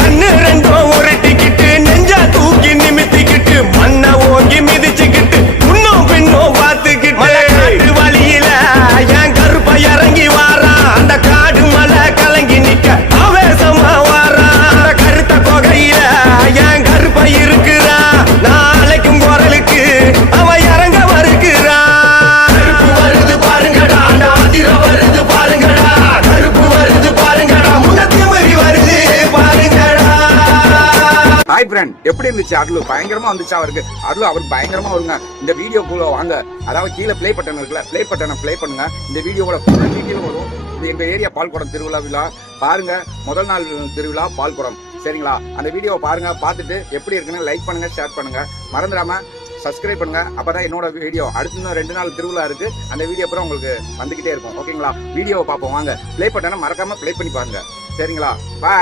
கண்ணு ரெண்டும் ஒரு டிக்கெட்டு நெஞ்சா தூக்கி நிமித்திக்கிட்டு மண்ண ஓங்கி மிதிச்சுக்கிட்டு முன்னும் பின்னும் பார்த்துக்கிட்டு வழியில என் கருப்ப இறங்கி வாரான் அந்த காடு மலை கலங்கி நிக்க ஆவேசமா வாரான் அந்த கருத்த கொகையில என் கருப்ப இருக்கிறான் நாளைக்கும் குரலுக்கு அவன் இறங்க மறுக்கிறான் கருப்பு வருது பாருங்கடா நாதிர வருது பாருங்கடா கருப்பு வருது பாருங்கடா முன்னத்திமறி வருது பாருங்கடா. ஹாய் ஃப்ரெண்ட், எப்படி இருந்துச்சு? அருள் பயங்கரமா வந்துச்சு. அவருக்கு பயங்கரமா வருங்க. இந்த வீடியோக்குள்ள வாங்க, அதாவது கீழே ப்ளே பட்டன் இருக்குல்ல, ப்ளே பட்டனை ப்ளே பண்ணுங்க. இந்த வீடியோவோட ஃபுல் டீட்டெயில் வரும். இது எங்க ஏரியா பால்குடம் திருவிழா விழா பாருங்க. முதல் நாள் திருவிழா பால்குடம், சரிங்களா? அந்த வீடியோவை பாருங்க. பார்த்துட்டு எப்படி இருக்குன்னு லைக் பண்ணுங்க, ஷேர் பண்ணுங்க, மறந்துடாம சப்ஸ்கிரைப் பண்ணுங்க. அப்பதான் என்னோட வீடியோ அடுத்து 2 நாள் திருவிழா இருக்கு, அந்த வீடியோ அப்புறம் உங்களுக்கு வந்துகிட்டே இருக்கும். ஓகேங்களா? வீடியோவை பார்ப்போம் வாங்க. ப்ளே பட்டனை மறக்காம ப்ளே பண்ணி பாருங்க, சரிங்களா? பாய்.